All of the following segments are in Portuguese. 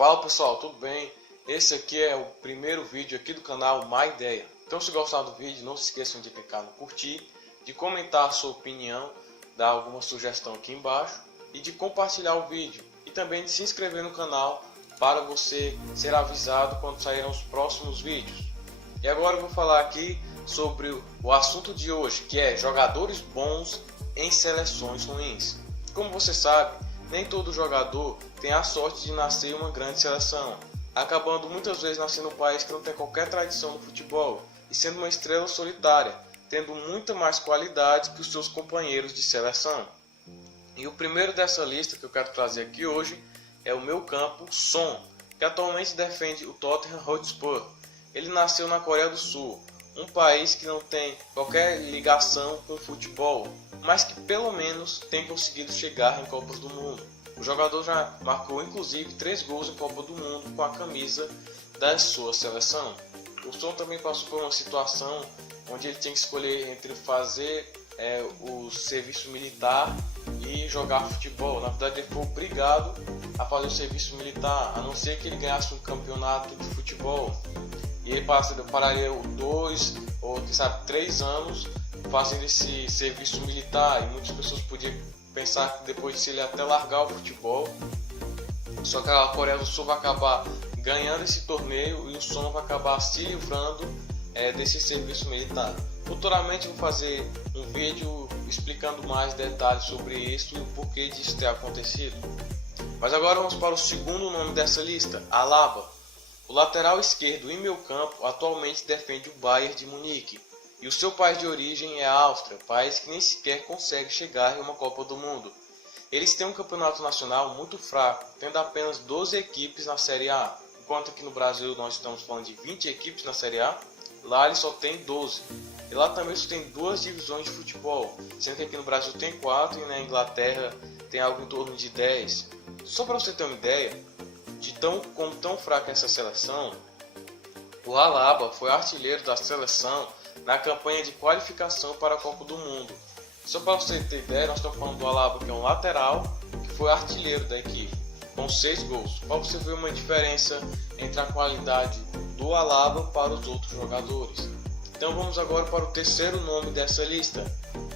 Fala pessoal, tudo bem? Esse aqui é o primeiro vídeo aqui do canal My Ideia. Então se gostar do vídeo, não se esqueçam de clicar no curtir, de comentar a sua opinião, dar alguma sugestão aqui embaixo e de compartilhar o vídeo. E também de se inscrever no canal para você ser avisado quando saírem os próximos vídeos. E agora eu vou falar aqui sobre o assunto de hoje, que é jogadores bons em seleções ruins. Como você sabe, nem todo jogador tem a sorte de nascer em uma grande seleção, acabando muitas vezes nascendo em um país que não tem qualquer tradição no futebol e sendo uma estrela solitária, tendo muita mais qualidade que os seus companheiros de seleção. E o primeiro dessa lista que eu quero trazer aqui hoje é o meu campo, Son, que atualmente defende o Tottenham Hotspur. Ele nasceu na Coreia do Sul, um país que não tem qualquer ligação com o futebol, mas que pelo menos tem conseguido chegar em Copas do Mundo. O jogador já marcou inclusive 3 gols em Copa do Mundo com a camisa da sua seleção. O Son também passou por uma situação onde ele tinha que escolher entre fazer o serviço militar e jogar futebol. Na verdade, ele foi obrigado a fazer o serviço militar, a não ser que ele ganhasse um campeonato de futebol. E ele pararia 2 ou quem sabe 3 anos fazendo esse serviço militar. E muitas pessoas podiam pensar que depois disso ele ia até largar o futebol. Só que a Coreia do Sul vai acabar ganhando esse torneio e o Son vai acabar se livrando desse serviço militar. Futuramente eu vou fazer um vídeo explicando mais detalhes sobre isso e o porquê disso ter acontecido. Mas agora vamos para o segundo nome dessa lista, Alaba. O lateral esquerdo em meu campo atualmente defende o Bayern de Munique. E o seu país de origem é a Áustria, país que nem sequer consegue chegar em uma Copa do Mundo. Eles têm um campeonato nacional muito fraco, tendo apenas 12 equipes na Série A. Enquanto aqui no Brasil nós estamos falando de 20 equipes na Série A, lá eles só tem 12. E lá também só tem 2 divisões de futebol, sendo que aqui no Brasil tem 4 e na Inglaterra tem algo em torno de 10. Só para você ter uma ideia de como tão fraca é essa seleção, o Alaba foi artilheiro da seleção na campanha de qualificação para a Copa do Mundo. Só para você ter ideia, nós estamos falando do Alaba, que é um lateral, que foi artilheiro da equipe, com 6 gols. Para você ver uma diferença entre a qualidade do Alaba para os outros jogadores. Então vamos agora para o terceiro nome dessa lista,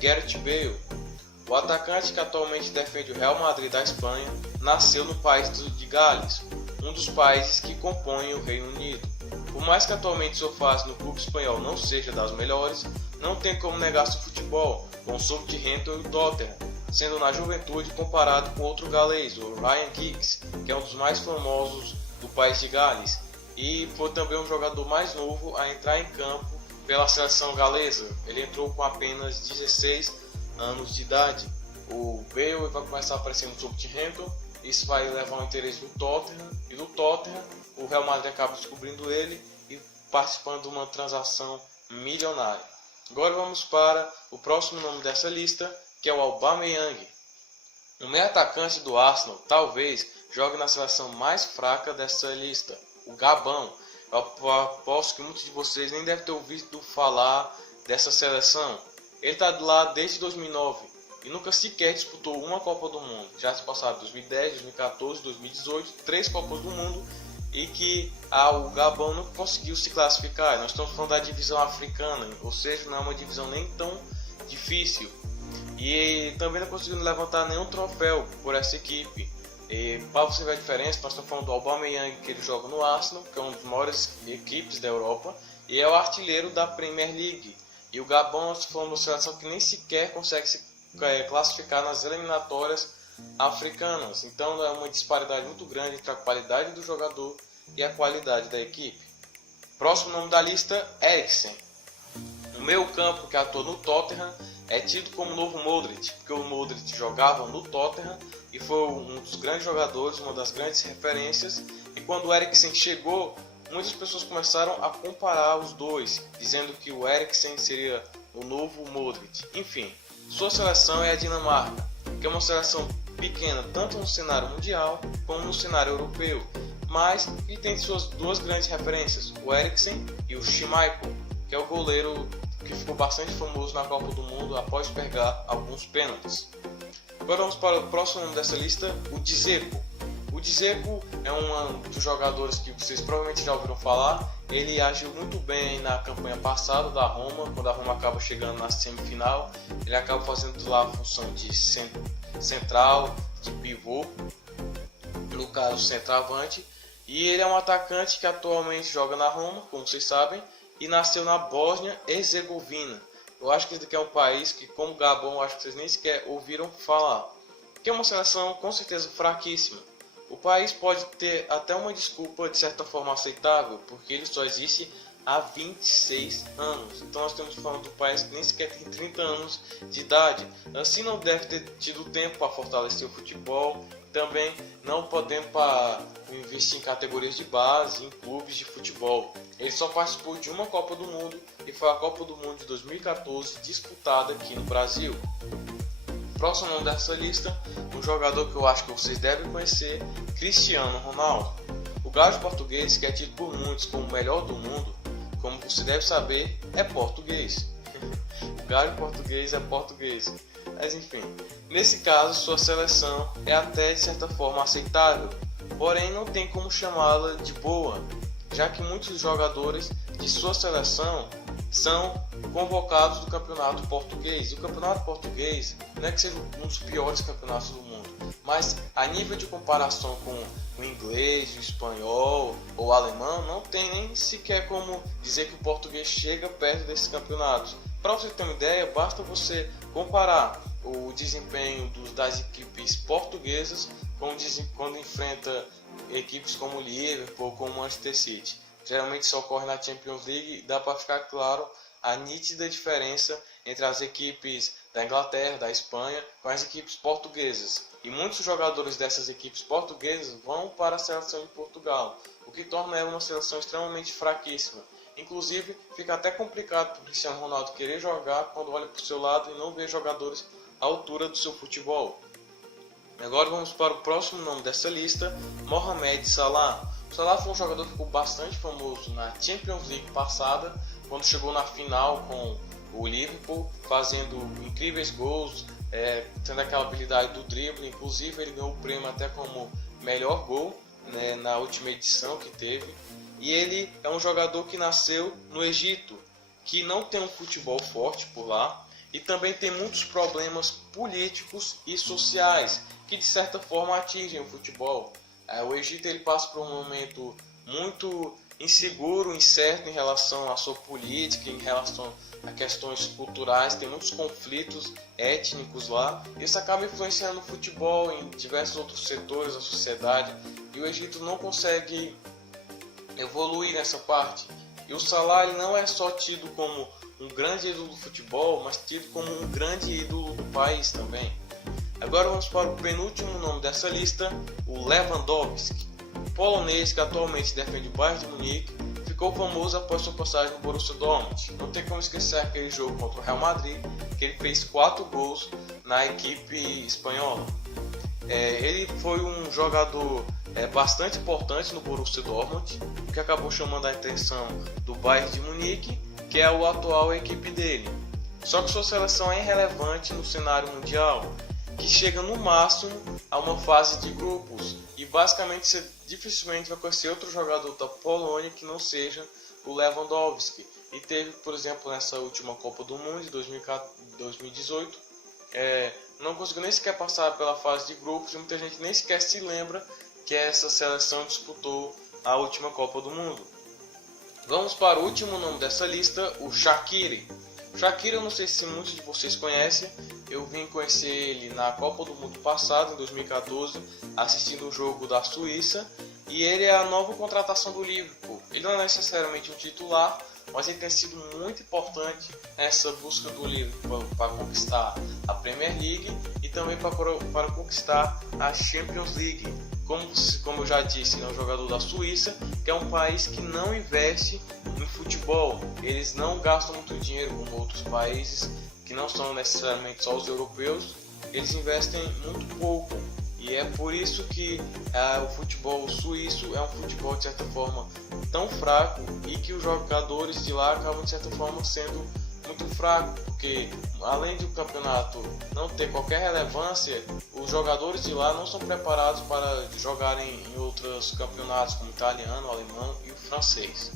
Gareth Bale. O atacante que atualmente defende o Real Madrid da Espanha nasceu no país de Gales, um dos países que compõem o Reino Unido. Por mais que atualmente sua fase no clube espanhol não seja das melhores, não tem como negar seu futebol com o Southampton e o Tottenham, sendo na juventude comparado com outro galês, o Ryan Giggs, que é um dos mais famosos do país de Gales, e foi também um jogador mais novo a entrar em campo pela seleção galesa. Ele entrou com apenas 16 anos de idade. O Bale vai começar a aparecer no Southampton, isso vai levar o interesse do Tottenham, e do Tottenham o Real Madrid acaba descobrindo ele e participando de uma transação milionária. Agora vamos para o próximo nome dessa lista, que é o Aubameyang. O meio atacante do Arsenal talvez jogue na seleção mais fraca dessa lista, o Gabão. Eu aposto que muitos de vocês nem devem ter ouvido falar dessa seleção. Ele está lá desde 2009 e nunca sequer disputou uma Copa do Mundo. Já se passaram 2010, 2014, 2018, 3 Copas do Mundo, e que o Gabão não conseguiu se classificar. Nós estamos falando da divisão africana, ou seja, não é uma divisão nem tão difícil. E também não conseguiu levantar nenhum troféu por essa equipe. E para você ver a diferença, nós estamos falando do Aubameyang, que ele joga no Arsenal, que é uma das maiores equipes da Europa, e é o artilheiro da Premier League. E o Gabão, nós estamos falando de uma seleção que nem sequer consegue se classificar nas eliminatórias africanas. Então é uma disparidade muito grande entre a qualidade do jogador e a qualidade da equipe. Próximo nome da lista, Eriksen. O meio campo que atua no Tottenham é tido como o novo Modric, porque o Modric jogava no Tottenham e foi um dos grandes jogadores, uma das grandes referências. E quando o Eriksen chegou, muitas pessoas começaram a comparar os dois, dizendo que o Eriksen seria o novo Modric. Enfim, sua seleção é a Dinamarca, que é uma seleção pequena tanto no cenário mundial como no cenário europeu, mas que tem suas 2 grandes referências, o Eriksen e o Schmeichel, que é o goleiro que ficou bastante famoso na Copa do Mundo após pegar alguns pênaltis. Agora vamos para o próximo nome dessa lista, o Dzeko. O Dzeko é um dos jogadores que vocês provavelmente já ouviram falar. Ele agiu muito bem na campanha passada da Roma, quando a Roma acaba chegando na semifinal. Ele acaba fazendo lá a função de central, de pivô, no caso centroavante. E ele é um atacante que atualmente joga na Roma, como vocês sabem, e nasceu na Bósnia e Herzegovina. Eu acho que esse daqui é um país que, como Gabão, acho que vocês nem sequer ouviram falar. Que é uma seleção com certeza fraquíssima. O país pode ter até uma desculpa de certa forma aceitável, porque ele só existe há 26 anos. Então nós estamos falando de um país que nem sequer tem 30 anos de idade. Assim não deve ter tido tempo para fortalecer o futebol. Também não podendo para investir em categorias de base, em clubes de futebol. Ele só participou de uma Copa do Mundo e foi a Copa do Mundo de 2014 disputada aqui no Brasil. Próximo nome dessa lista, um jogador que eu acho que vocês devem conhecer, Cristiano Ronaldo. O galo português, que é tido por muitos como o melhor do mundo, como você deve saber, é português. O galo português é português. Mas enfim, nesse caso sua seleção é até de certa forma aceitável, porém não tem como chamá-la de boa, já que muitos jogadores de sua seleção são convocados do campeonato português. E o campeonato português não é que seja um dos piores campeonatos do mundo, mas a nível de comparação com o inglês, o espanhol ou o alemão, não tem nem sequer como dizer que o português chega perto desses campeonatos. Para você ter uma ideia, basta você comparar o desempenho das equipes portuguesas quando enfrenta equipes como o Liverpool ou como o Manchester City. Geralmente isso ocorre na Champions League e dá para ficar claro a nítida diferença entre as equipes da Inglaterra, da Espanha, com as equipes portuguesas. E muitos jogadores dessas equipes portuguesas vão para a seleção de Portugal, o que torna ela uma seleção extremamente fraquíssima. Inclusive, fica até complicado para o Cristiano Ronaldo querer jogar quando olha para o seu lado e não vê jogadores à altura do seu futebol. Agora vamos para o próximo nome dessa lista, Mohamed Salah. O Salah foi um jogador que ficou bastante famoso na Champions League passada, quando chegou na final com o Liverpool, fazendo incríveis gols, tendo aquela habilidade do drible. Inclusive ele ganhou o prêmio até como melhor gol, né, na última edição que teve. E ele é um jogador que nasceu no Egito, que não tem um futebol forte por lá, e também tem muitos problemas políticos e sociais que de certa forma atingem o futebol. O Egito ele passa por um momento muito inseguro, incerto em relação à sua política, em relação a questões culturais, tem muitos conflitos étnicos lá. Isso acaba influenciando o futebol em diversos outros setores da sociedade, e o Egito não consegue evoluir nessa parte. E o Salah ele não é só tido como um grande ídolo do futebol, mas tido como um grande ídolo do país também. Agora vamos para o penúltimo nome dessa lista, o Lewandowski. O polonês que atualmente defende o Bayern de Munique ficou famoso após sua passagem no Borussia Dortmund. Não tem como esquecer aquele jogo contra o Real Madrid, que ele fez 4 gols na equipe espanhola. Ele foi um jogador bastante importante no Borussia Dortmund, que acabou chamando a atenção do Bayern de Munique, que é a atual equipe dele. Só que sua seleção é irrelevante no cenário mundial, que chega no máximo a uma fase de grupos, e basicamente você dificilmente vai conhecer outro jogador da Polônia que não seja o Lewandowski. E teve, por exemplo, nessa última Copa do Mundo de 2018, não conseguiu nem sequer passar pela fase de grupos, e muita gente nem sequer se lembra que essa seleção disputou a última Copa do Mundo. Vamos para o último nome dessa lista, o Shaqiri. Shaqiri, eu não sei se muitos de vocês conhecem, eu vim conhecer ele na Copa do Mundo passado, em 2014, assistindo o jogo da Suíça, e ele é a nova contratação do Liverpool. Ele não é necessariamente um titular, mas ele tem sido muito importante nessa busca do Liverpool para conquistar a Premier League e também para conquistar a Champions League. Como eu já disse, ele é um jogador da Suíça, que é um país que não investe em futebol. Eles não gastam muito dinheiro como outros países, que não são necessariamente só os europeus. Eles investem muito pouco. E é por isso que o futebol suíço é um futebol de certa forma tão fraco, e que os jogadores de lá acabam de certa forma sendo muito fraco, porque além de o campeonato não ter qualquer relevância, os jogadores de lá não são preparados para jogarem em outros campeonatos como o italiano, o alemão e o francês.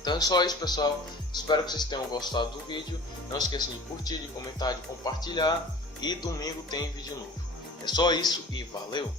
Então é só isso, pessoal. Espero que vocês tenham gostado do vídeo. Não esqueçam de curtir, de comentar, de compartilhar. E domingo tem vídeo novo. É só isso e valeu!